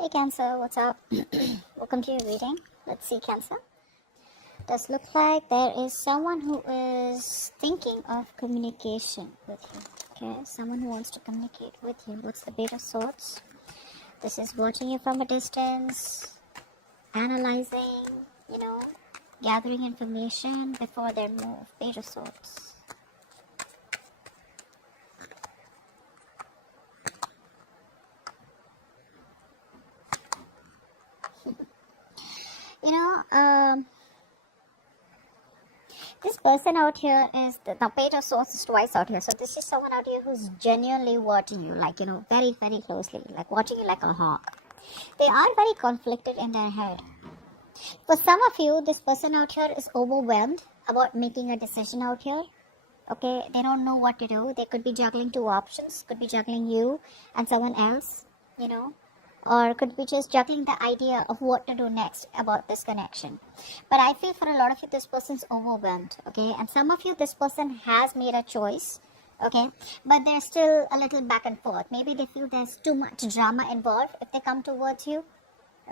Hey Cancer, what's up? Welcome to your reading. Let's see, Cancer. Does look like there is someone who is thinking of communication with you. Okay, someone who wants to communicate with you. What's the Page of Swords? This is watching you from a distance, analyzing, gathering information before their move. Page of Swords. This person out here is the Page of Swords is twice out here. So this is someone out here who's genuinely watching you, like, very, very closely, like watching you like a hawk. They are very conflicted in their head. For some of you, this person out here is overwhelmed about making a decision out here. Okay, they don't know what to do. They could be juggling two options, could be juggling you and someone else, or could be just juggling the idea of what to do next about this connection. But I feel for a lot of you, this person's overwhelmed, okay? And some of you, this person has made a choice, okay? But they're still a little back and forth. Maybe they feel there's too much drama involved if they come towards you,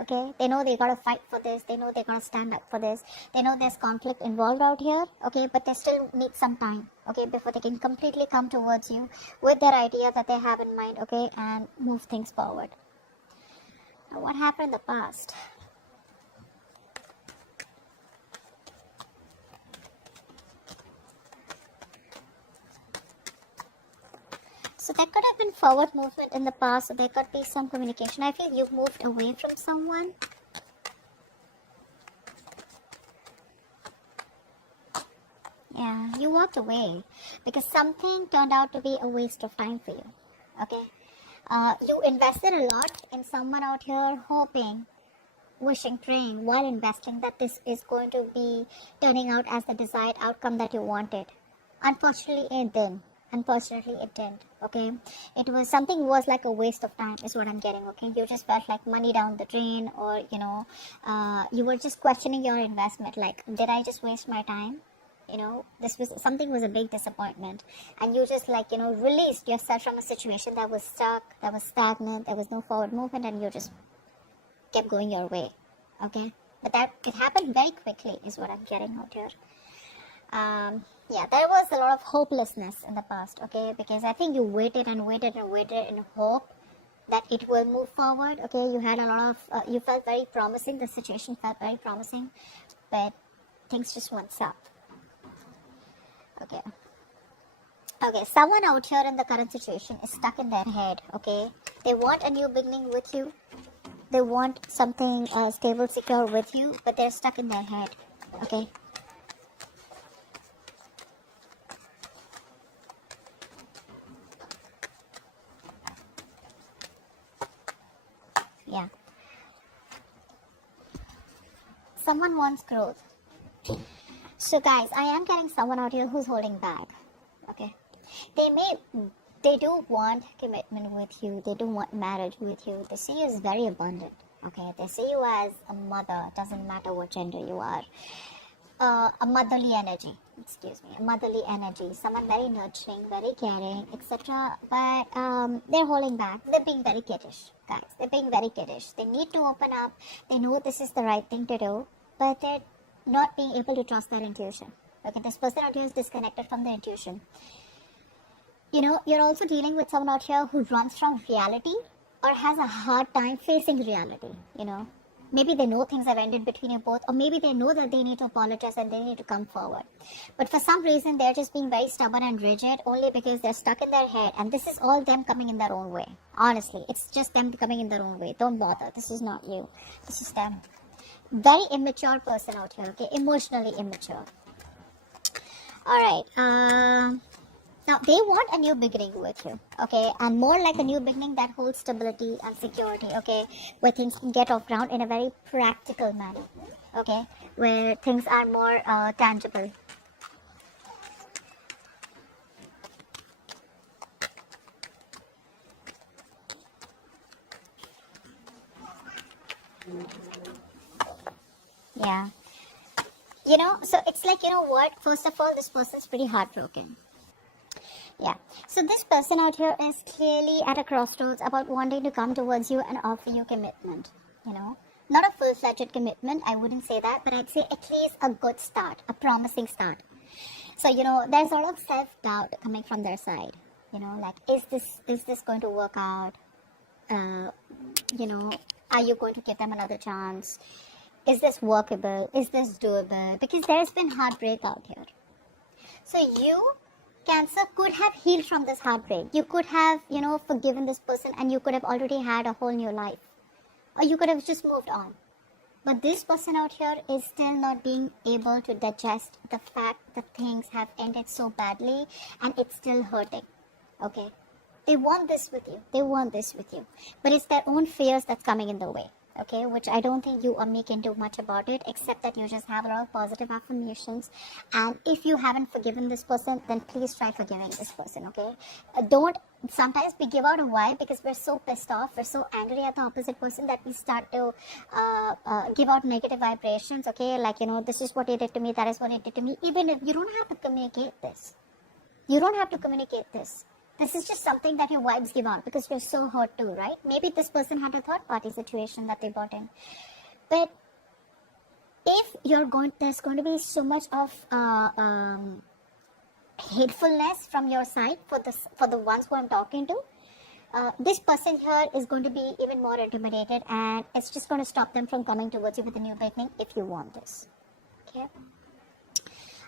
okay? They know they gotta fight for this. They know they gotta stand up for this. They know there's conflict involved out here, okay? But they still need some time, okay, before they can completely come towards you with their idea that they have in mind, okay, and move things forward. Now, what happened in the past? So there could have been forward movement in the past, so there could be some communication. I feel you've moved away from someone. Yeah, you walked away because something turned out to be a waste of time for you, okay? You invested a lot in someone out here, hoping, wishing, praying while investing that this is going to be turning out as the desired outcome that you wanted. Unfortunately, it didn't. Okay, it was something was like a waste of time is what I'm getting. Okay, you just felt like money down the drain, or you were just questioning your investment, like, did I just waste my time? This was something, was a big disappointment, and you just released yourself from a situation that was stuck, that was stagnant, there was no forward movement, and you just kept going your way. Okay, but that it happened very quickly is what I'm getting out here. Yeah, there was a lot of hopelessness in the past, okay, because I think you waited and waited and waited in hope that it will move forward. Okay, you had a lot of you felt very promising, the situation felt very promising, but things just went south. Okay, someone out here in the current situation is stuck in their head, okay? They want a new beginning with you. They want something stable, secure with you, but they're stuck in their head, okay? Yeah. Someone wants growth. So guys, I am getting someone out here who's holding back, okay? They do want commitment with you. They do want marriage with you. They see you as very abundant, okay? They see you as a mother. Doesn't matter what gender you are. A motherly energy, a motherly energy. Someone very nurturing, very caring, etc. But they're holding back. They're being very kiddish, guys. They're being very kiddish. They need to open up. They know this is the right thing to do, but they're not being able to trust their intuition. Okay, this person out here is disconnected from their intuition. You're also dealing with someone out here who runs from reality or has a hard time facing reality. Maybe they know things have ended between you both, or maybe they know that they need to apologize and they need to come forward. But for some reason, they're just being very stubborn and rigid only because they're stuck in their head. And this is all them coming in their own way. Honestly, it's just them coming in their own way. Don't bother. This is not you. This is them. Very immature person out here, okay? Emotionally immature. Alright, now they want a new beginning with you, okay? And more like a new beginning that holds stability and security, okay? Where things can get off ground in a very practical manner, okay? Where things are more tangible. Yeah. So it's like, what? First of all, this person's pretty heartbroken. Yeah. So this person out here is clearly at a crossroads about wanting to come towards you and offer you commitment, you know. Not a full-fledged commitment, I wouldn't say that, but I'd say at least a good start, a promising start. So, you know, there's a lot of self-doubt coming from their side, you know, like, is this going to work out? You know, are you going to give them another chance? Is this workable? Is this doable? Because there's been heartbreak out here. So you, Cancer, could have healed from this heartbreak. You could have, you know, forgiven this person, and you could have already had a whole new life. Or you could have just moved on. But this person out here is still not being able to digest the fact that things have ended so badly and it's still hurting. Okay? They want this with you. They want this with you. But it's their own fears that's coming in the way. Okay, which I don't think you or me can do much about it, except that you just have a lot of positive affirmations. And if you haven't forgiven this person, then please try forgiving this person. Okay, don't. Sometimes we give out a vibe because we're so pissed off, we're so angry at the opposite person that we start to give out negative vibrations. Okay, like, you know, this is what he did to me, that is what he did to me. Even if you don't have to communicate this, you don't have to communicate this. This is just something that your vibes give out because you're so hurt too, right? Maybe this person had a third party situation that they brought in. But if there's going to be so much of hatefulness from your side for the ones who I'm talking to, this person here is going to be even more intimidated, and it's just going to stop them from coming towards you with a new beginning if you want this. Okay?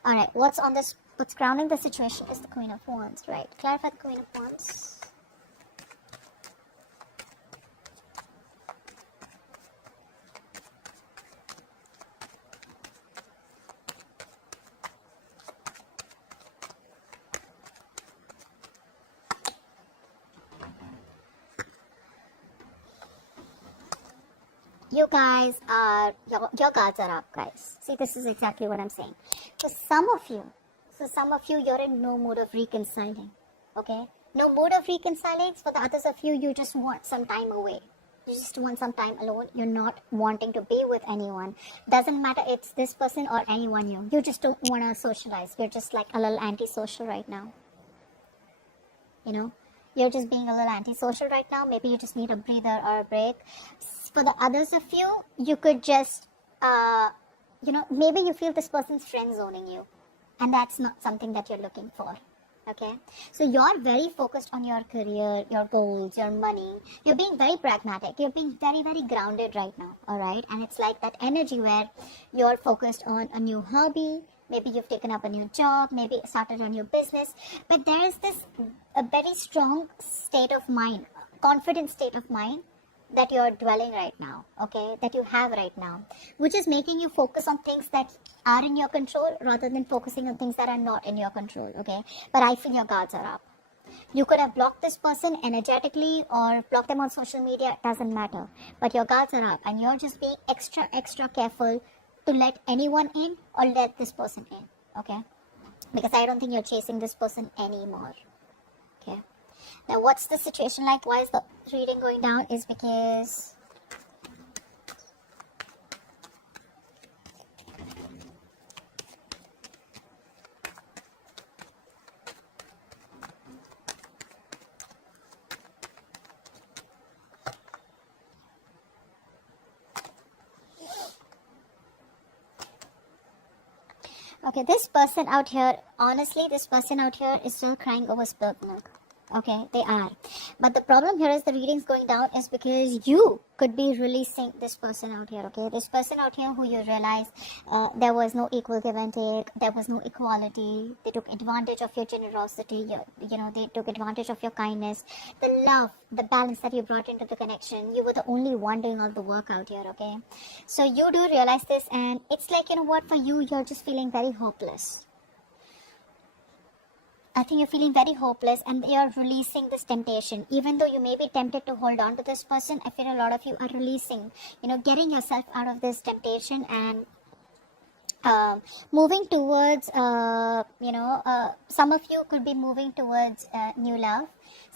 Alright, what's grounding the situation is the Queen of Wands, right? Clarify the Queen of Wands. You guys are, your cards are up, guys. See, this is exactly what I'm saying. For some of you, you're in no mood of reconciling, okay? No mood of reconciling. For the others of you, you just want some time away. You just want some time alone. You're not wanting to be with anyone. Doesn't matter it's this person or anyone new. You just don't want to socialize. You're just like a little antisocial right now. You know? You're just being a little antisocial right now. Maybe you just need a breather or a break. For the others of you, you could just, you know, maybe you feel this person's friend zoning you. And that's not something that you're looking for. Okay? So you're very focused on your career, your goals, your money. You're being very pragmatic. You're being very, very grounded right now. Alright? And it's like that energy where you're focused on a new hobby. Maybe you've taken up a new job, maybe started a new business, but there is a very strong state of mind, confident state of mind that you're dwelling right now, okay, that you have right now, which is making you focus on things that are in your control rather than focusing on things that are not in your control, okay. But I feel your guards are up. You could have blocked this person energetically or blocked them on social media, it doesn't matter, but your guards are up and you're just being extra careful to let anyone in or let this person in, okay? Because I don't think you're chasing this person anymore, okay? Now, what's the situation like? Why is the reading going down? Is because okay, this person out here, honestly, this person out here is still crying over spilt milk. Okay, they are. But the problem here is the readings going down is because you could be releasing this person out here, okay? This person out here who you realize there was no equal give and take, there was no equality, they took advantage of your generosity, you know, they took advantage of your kindness, the love, the balance that you brought into the connection. You were the only one doing all the work out here, okay? So you do realize this, and it's like, you know what, for you, you're just feeling very hopeless. I think you're feeling very hopeless and you're releasing this temptation. Even though you may be tempted to hold on to this person, I feel a lot of you are releasing, you know, getting yourself out of this temptation and moving towards, some of you could be moving towards new love.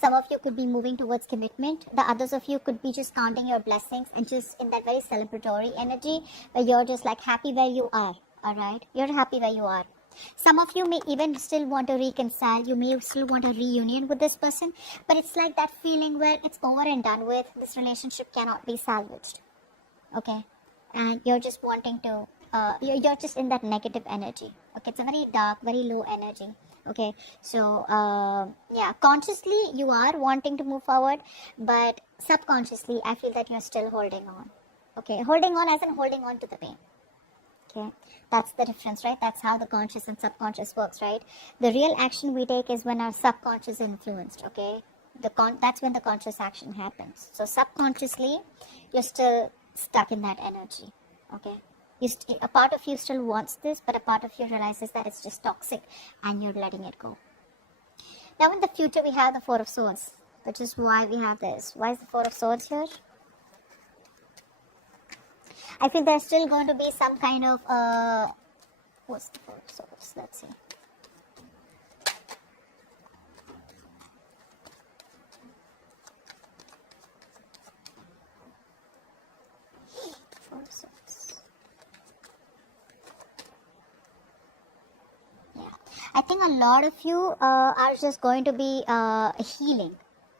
Some of you could be moving towards commitment. The others of you could be just counting your blessings and just in that very celebratory energy where you're just like happy where you are. Alright? You're happy where you are. Some of you may even still want to reconcile. You may still want a reunion with this person, but it's like that feeling where it's over and done with. This relationship cannot be salvaged. Okay, and you're just wanting to you're just in that negative energy. Okay, it's a very dark, very low energy. Okay, so yeah, consciously you are wanting to move forward, but subconsciously I feel that you're still holding on. Okay, holding on as in holding on to the pain. Okay, that's the difference, right? That's how the conscious and subconscious works, right? The real action we take is when our subconscious is influenced. Okay, that's when the conscious action happens. So subconsciously you're still stuck in that energy. Okay, a part of you still wants this, but a part of you realizes that it's just toxic and you're letting it go. Now in the future we have the Four of Swords, which is why we have this. Why is the Four of Swords here? I feel there's still going to be some kind of what's the Four of Swords? Let's see. Four of Swords. Yeah, I think a lot of you are just going to be healing,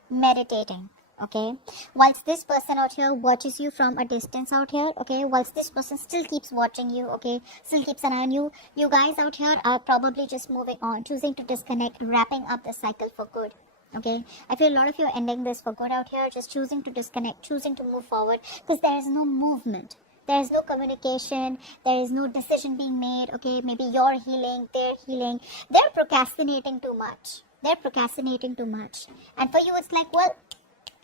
meditating. Okay, whilst this person out here watches you from a distance out here, okay, whilst this person still keeps watching you, okay, still keeps an eye on you, you guys out here are probably just moving on, choosing to disconnect, wrapping up the cycle for good. Okay, I feel a lot of you are ending this for good out here, just choosing to disconnect, choosing to move forward, because there is no movement, there is no communication, there is no decision being made. Okay, maybe you're healing, they're procrastinating too much, and for you it's like, well,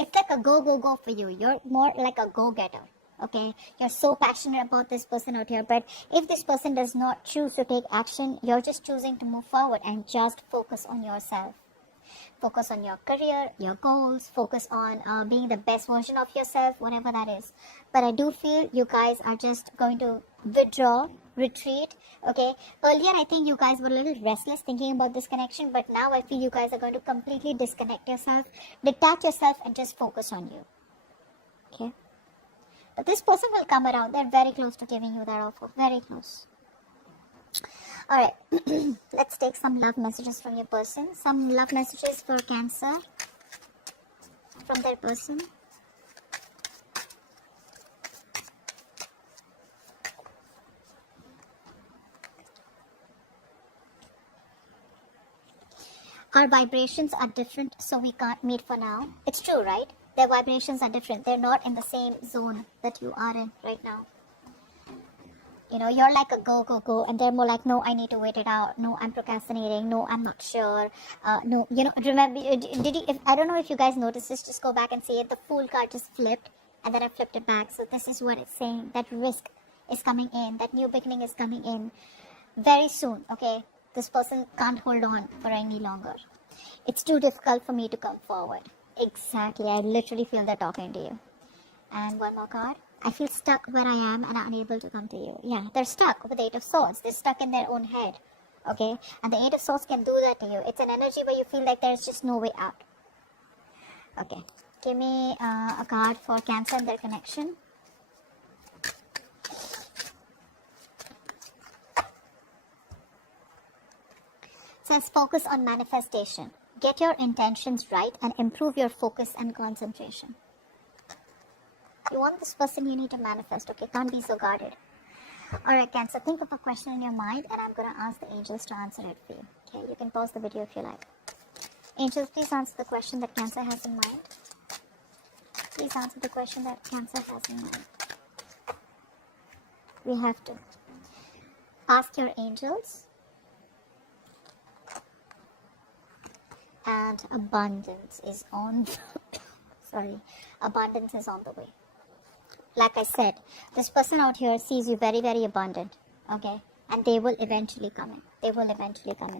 it's like a go for you. You're more like a go-getter. Okay, you're so passionate about this person out here, but if this person does not choose to take action, you're just choosing to move forward and just focus on yourself. Focus on your career, your goals, focus on being the best version of yourself, whatever that is. But I do feel you guys are just going to withdraw, retreat. Okay, earlier I think you guys were a little restless thinking about this connection, but now I feel you guys are going to completely disconnect yourself, detach yourself, and just focus on you. Okay, but this person will come around. They're very close to giving you that offer, very close. Alright, let's take some love messages from your person. Some love messages for Cancer from their person. Our vibrations are different, so we can't meet for now. It's true, right? Their vibrations are different. They're not in the same zone that you are in right now. You know, you're like a go, and they're more like, no, I need to wait it out. No, I'm procrastinating. No, I'm not sure. No, you know, remember, I don't know if you guys noticed this, just go back and see it. The Fool card just flipped, and then I flipped it back. So this is what it's saying. That risk is coming in. That new beginning is coming in very soon, okay? This person can't hold on for any longer. It's too difficult for me to come forward. Exactly. I literally feel they're talking to you. And one more card. I feel stuck where I am and unable to come to you. Yeah, they're stuck with the Eight of Swords. They're stuck in their own head. Okay? And the Eight of Swords can do that to you. It's an energy where you feel like there's just no way out. Okay. Give me a card for Cancer and their connection. It says focus on manifestation. Get your intentions right and improve your focus and concentration. You want this person, you need to manifest, okay? Can't be so guarded. Alright, Cancer, think of a question in your mind and I'm going to ask the angels to answer it for you. Okay, you can pause the video if you like. Angels, please answer the question that Cancer has in mind. Please answer the question that Cancer has in mind. We have to ask your angels. And abundance is on abundance is on the way. Like I said, this person out here sees you very, very abundant, okay? And they will eventually come in.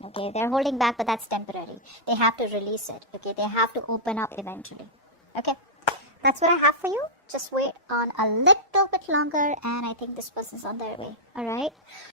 Okay? They're holding back, but that's temporary. They have to release it, okay? They have to open up eventually, okay? That's what I have for you. Just wait on a little bit longer, and I think this person's on their way, all right?